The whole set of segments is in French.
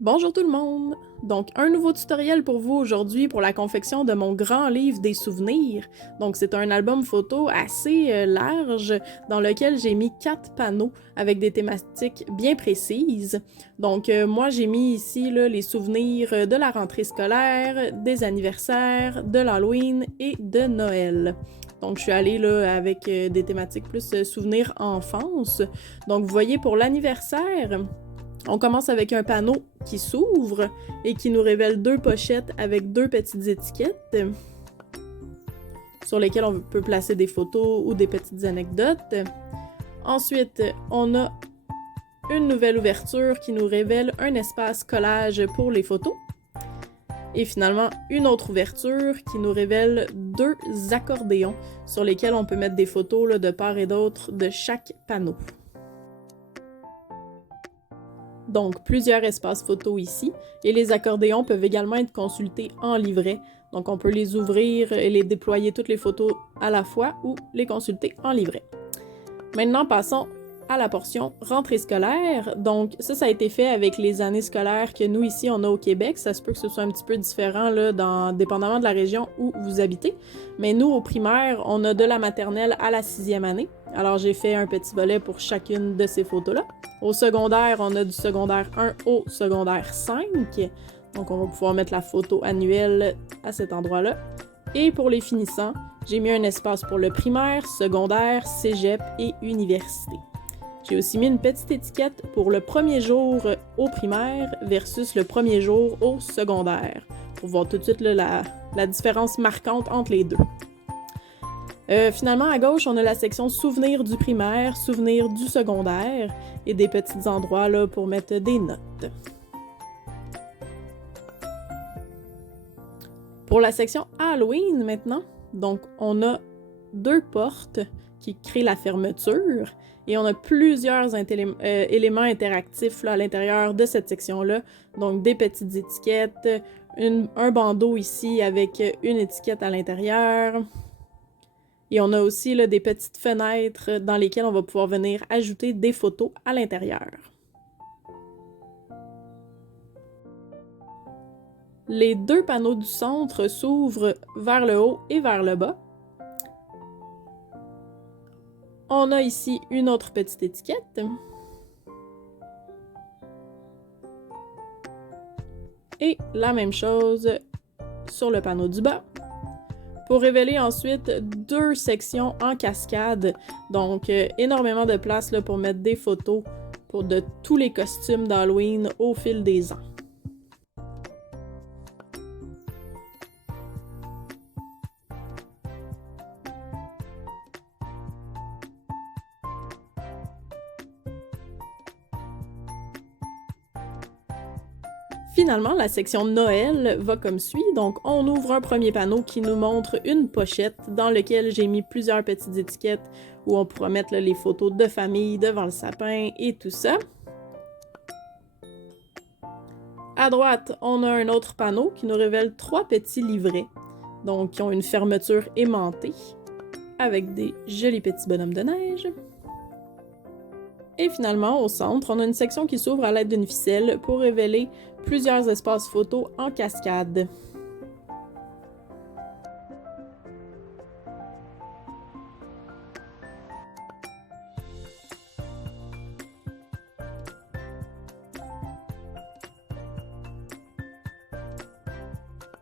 Bonjour tout le monde! Donc, un nouveau tutoriel pour vous aujourd'hui pour la confection de mon grand livre des souvenirs. Donc, c'est un album photo assez large dans lequel j'ai mis 4 panneaux avec des thématiques bien précises. Donc, moi, j'ai mis ici là, les souvenirs de la rentrée scolaire, des anniversaires, de l'Halloween et de Noël. Donc, je suis allée là, avec des thématiques plus souvenirs enfance. Donc, vous voyez, pour l'anniversaire, on commence avec un panneau qui s'ouvre et qui nous révèle 2 pochettes avec 2 petites étiquettes sur lesquelles on peut placer des photos ou des petites anecdotes. Ensuite, on a une nouvelle ouverture qui nous révèle un espace collage pour les photos. Et finalement, une autre ouverture qui nous révèle 2 accordéons sur lesquels on peut mettre des photos là, de part et d'autre de chaque panneau. Donc, plusieurs espaces photos ici, et les accordéons peuvent également être consultés en livret. Donc, on peut les ouvrir et les déployer toutes les photos à la fois ou les consulter en livret. Maintenant, passons à la portion rentrée scolaire. Donc, ça a été fait avec les années scolaires que nous, ici, on a au Québec. Ça se peut que ce soit un petit peu différent, là, dépendamment de la région où vous habitez. Mais nous, au primaire, on a de la maternelle à la 6e année. Alors, j'ai fait un petit volet pour chacune de ces photos-là. Au secondaire, on a du secondaire 1 au secondaire 5. Donc, on va pouvoir mettre la photo annuelle à cet endroit-là. Et pour les finissants, j'ai mis un espace pour le primaire, secondaire, cégep et université. J'ai aussi mis une petite étiquette pour le premier jour au primaire versus le premier jour au secondaire, pour voir tout de suite là, la différence marquante entre les deux. Finalement, à gauche, on a la section souvenirs du primaire, souvenirs du secondaire et des petits endroits là, pour mettre des notes. Pour la section Halloween maintenant, donc on a 2 portes qui créent la fermeture et on a plusieurs éléments interactifs là, à l'intérieur de cette section-là. Donc des petites étiquettes, un bandeau ici avec une étiquette à l'intérieur. Et on a aussi là, des petites fenêtres dans lesquelles on va pouvoir venir ajouter des photos à l'intérieur. Les 2 panneaux du centre s'ouvrent vers le haut et vers le bas. On a ici une autre petite étiquette. Et la même chose sur le panneau du bas. Pour révéler ensuite 2 sections en cascade. Donc, énormément de place là, pour mettre des photos de tous les costumes d'Halloween au fil des ans. Finalement, la section Noël va comme suit. Donc, on ouvre un premier panneau qui nous montre une pochette dans laquelle j'ai mis plusieurs petites étiquettes où on pourra mettre là, les photos de famille devant le sapin et tout ça. À droite, on a un autre panneau qui nous révèle 3 petits livrets, donc qui ont une fermeture aimantée avec des jolis petits bonhommes de neige. Et finalement, au centre, on a une section qui s'ouvre à l'aide d'une ficelle pour révéler plusieurs espaces photos en cascade.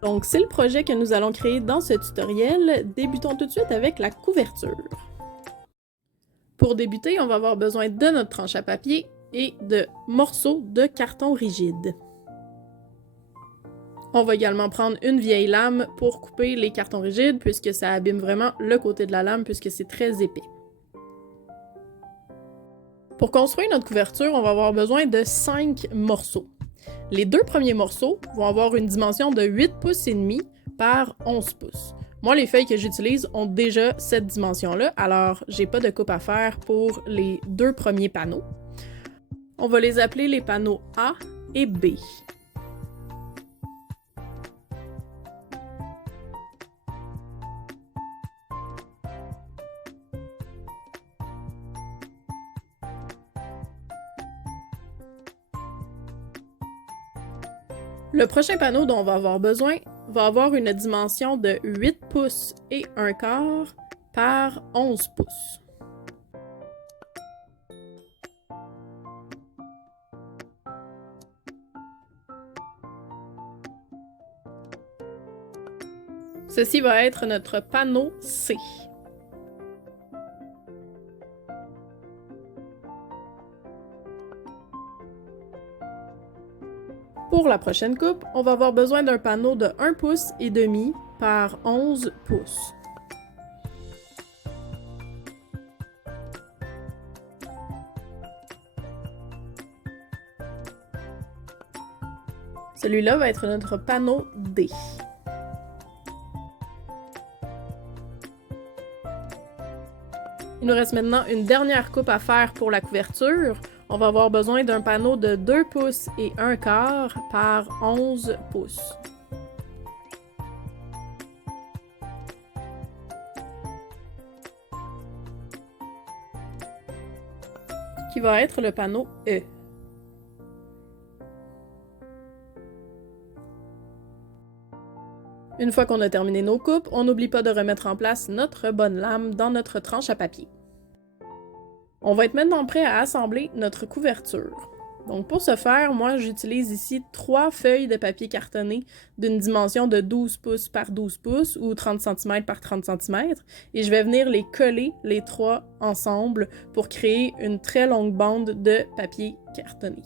Donc, c'est le projet que nous allons créer dans ce tutoriel. Débutons tout de suite avec la couverture. Pour débuter, on va avoir besoin de notre tranche à papier et de morceaux de carton rigide. On va également prendre une vieille lame pour couper les cartons rigides puisque ça abîme vraiment le côté de la lame puisque c'est très épais. Pour construire notre couverture, on va avoir besoin de 5 morceaux. Les 2 premiers morceaux vont avoir une dimension de 8 pouces et demi par 11 pouces. Moi, les feuilles que j'utilise ont déjà cette dimension-là, alors j'ai pas de coupe à faire pour les 2 premiers panneaux. On va les appeler les panneaux A et B. Le prochain panneau dont on va avoir besoin va avoir une dimension de 8 pouces et un quart par 11 pouces. Ceci va être notre panneau C. Pour la prochaine coupe, on va avoir besoin d'un panneau de 1 pouce et demi par 11 pouces. Celui-là va être notre panneau D. Il nous reste maintenant une dernière coupe à faire pour la couverture. On va avoir besoin d'un panneau de 2 pouces et un quart par 11 pouces. Qui va être le panneau E. Une fois qu'on a terminé nos coupes, on n'oublie pas de remettre en place notre bonne lame dans notre tranche à papier. On va être maintenant prêt à assembler notre couverture. Donc pour ce faire, moi j'utilise ici 3 feuilles de papier cartonné d'une dimension de 12 pouces par 12 pouces ou 30 cm par 30 cm et je vais venir les coller les 3 ensemble pour créer une très longue bande de papier cartonné.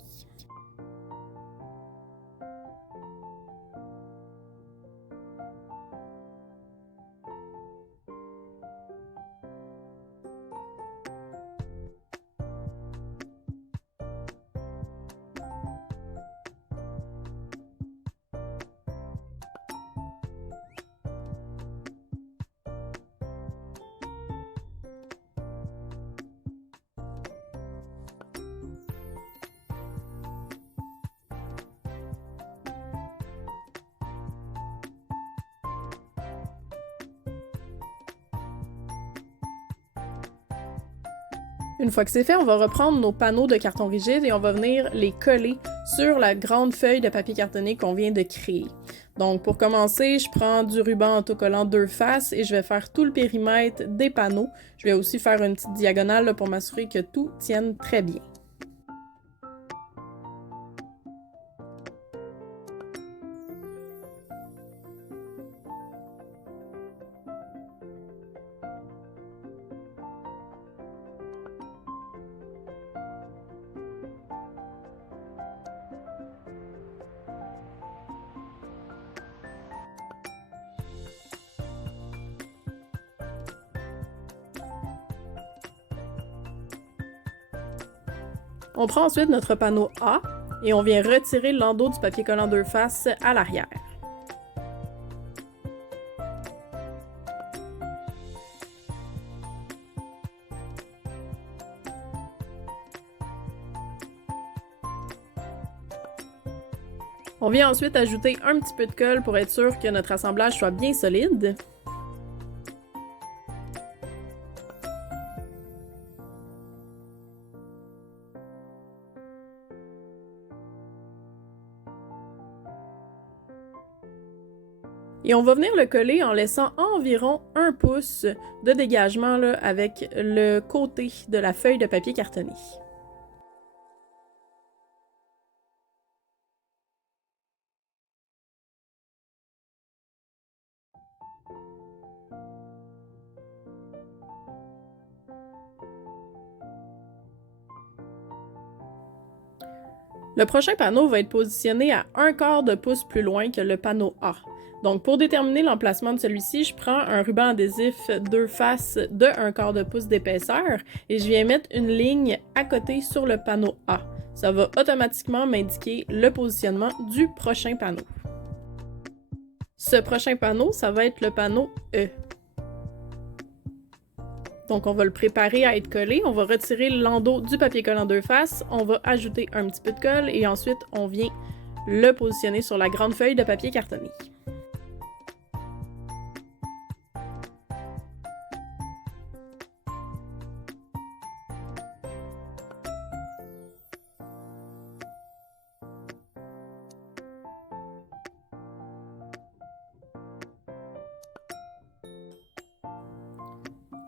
Une fois que c'est fait, on va reprendre nos panneaux de carton rigide et on va venir les coller sur la grande feuille de papier cartonné qu'on vient de créer. Donc pour commencer, je prends du ruban autocollant 2 faces et je vais faire tout le périmètre des panneaux. Je vais aussi faire une petite diagonale là, pour m'assurer que tout tienne très bien. On prend ensuite notre panneau A et on vient retirer l'endos du papier collant 2 faces à l'arrière. On vient ensuite ajouter un petit peu de colle pour être sûr que notre assemblage soit bien solide. Et on va venir le coller en laissant environ 1 pouce de dégagement là, avec le côté de la feuille de papier cartonné. Le prochain panneau va être positionné à 1/4 de pouce plus loin que le panneau A. Donc pour déterminer l'emplacement de celui-ci, je prends un ruban adhésif 2 faces de 1/4 de pouce d'épaisseur et je viens mettre une ligne à côté sur le panneau A. Ça va automatiquement m'indiquer le positionnement du prochain panneau. Ce prochain panneau, ça va être le panneau E. Donc on va le préparer à être collé, on va retirer l'endos du papier collant 2 faces, on va ajouter un petit peu de colle et ensuite on vient le positionner sur la grande feuille de papier cartonné.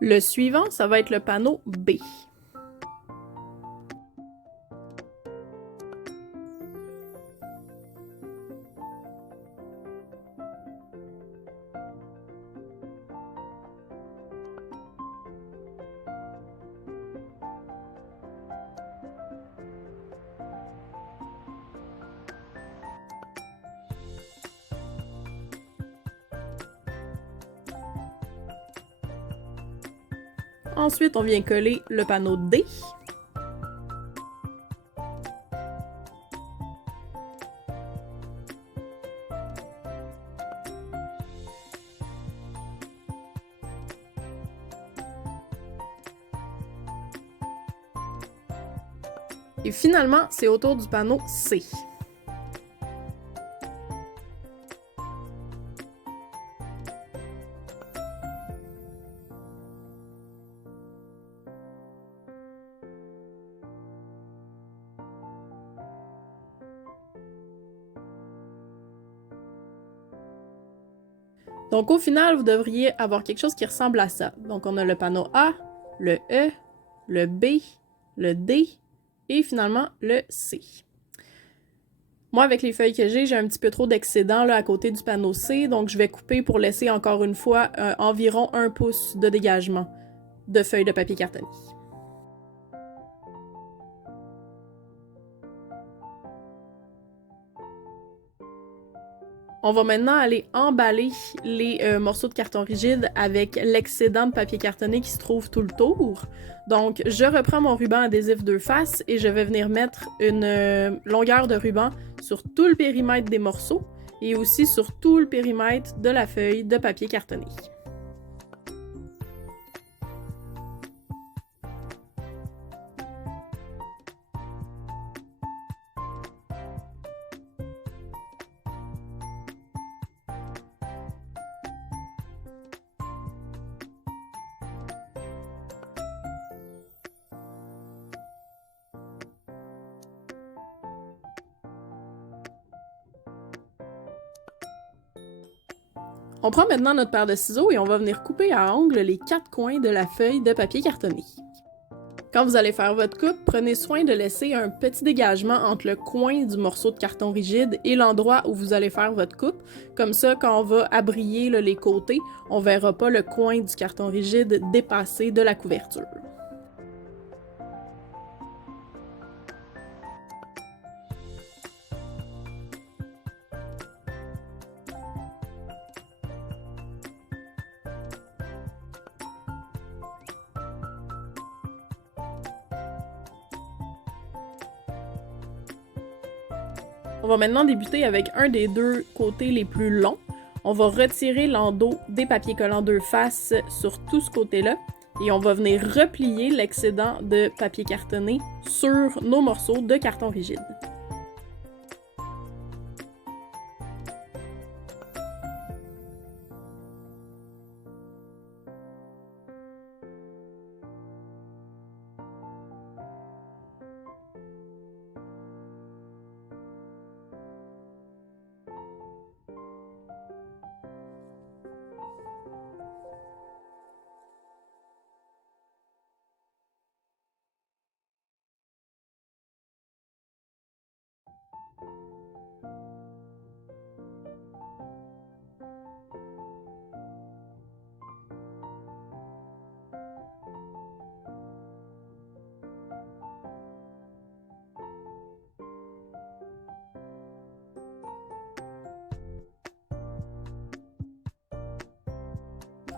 Le suivant, ça va être le panneau B. Ensuite, on vient coller le panneau D. Et finalement, c'est au tour du panneau C. Donc au final, vous devriez avoir quelque chose qui ressemble à ça. Donc on a le panneau A, le E, le B, le D et finalement le C. Moi, avec les feuilles que j'ai un petit peu trop d'excédent là à côté du panneau C, donc je vais couper pour laisser encore une fois environ 1 pouce de dégagement de feuilles de papier cartonné. On va maintenant aller emballer les morceaux de carton rigide avec l'excédent de papier cartonné qui se trouve tout le tour. Donc, je reprends mon ruban adhésif 2 faces et je vais venir mettre une longueur de ruban sur tout le périmètre des morceaux et aussi sur tout le périmètre de la feuille de papier cartonné. On prend maintenant notre paire de ciseaux et on va venir couper à ongles les 4 coins de la feuille de papier cartonné. Quand vous allez faire votre coupe, prenez soin de laisser un petit dégagement entre le coin du morceau de carton rigide et l'endroit où vous allez faire votre coupe. Comme ça, quand on va abrier là, les côtés, on ne verra pas le coin du carton rigide dépasser de la couverture. On va maintenant débuter avec un des 2 côtés les plus longs. On va retirer l'endos des papiers collants 2 faces sur tout ce côté-là et on va venir replier l'excédent de papier cartonné sur nos morceaux de carton rigide.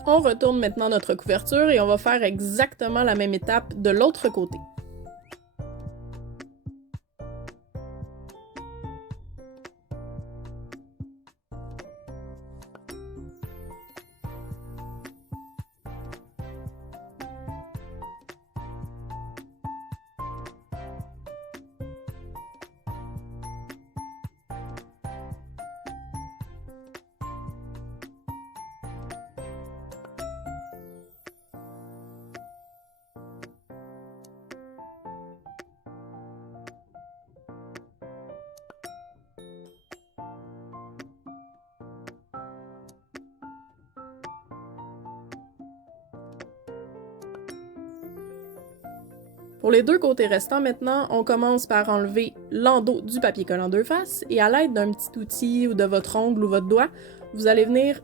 On retourne maintenant notre couverture et on va faire exactement la même étape de l'autre côté. Pour les deux côtés restants maintenant, on commence par enlever l'endos du papier collant deux faces et à l'aide d'un petit outil ou de votre ongle ou votre doigt, vous allez venir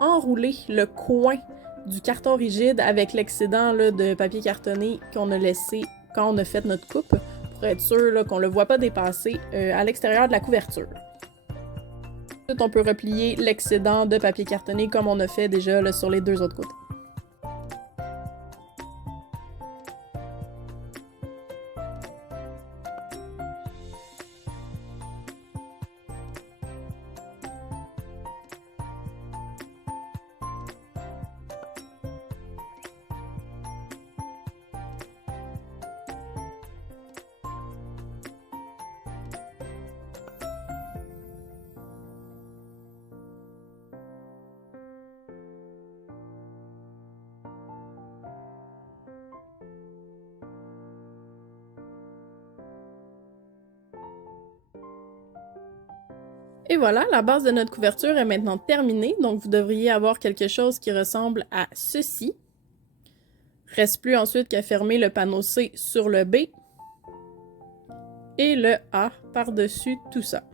enrouler le coin du carton rigide avec l'excédent de papier cartonné qu'on a laissé quand on a fait notre coupe pour être sûr qu'on ne le voit pas dépasser à l'extérieur de la couverture. Ensuite, on peut replier l'excédent de papier cartonné comme on a fait déjà là, sur les deux autres côtés. Et voilà, la base de notre couverture est maintenant terminée, donc vous devriez avoir quelque chose qui ressemble à ceci. Reste plus ensuite qu'à fermer le panneau C sur le B et le A par-dessus tout ça.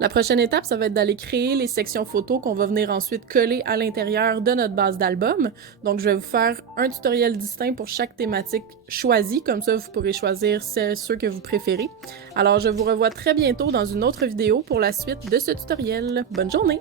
La prochaine étape, ça va être d'aller créer les sections photos qu'on va venir ensuite coller à l'intérieur de notre base d'album. Donc, je vais vous faire un tutoriel distinct pour chaque thématique choisie, comme ça vous pourrez choisir ceux que vous préférez. Alors, je vous revois très bientôt dans une autre vidéo pour la suite de ce tutoriel. Bonne journée!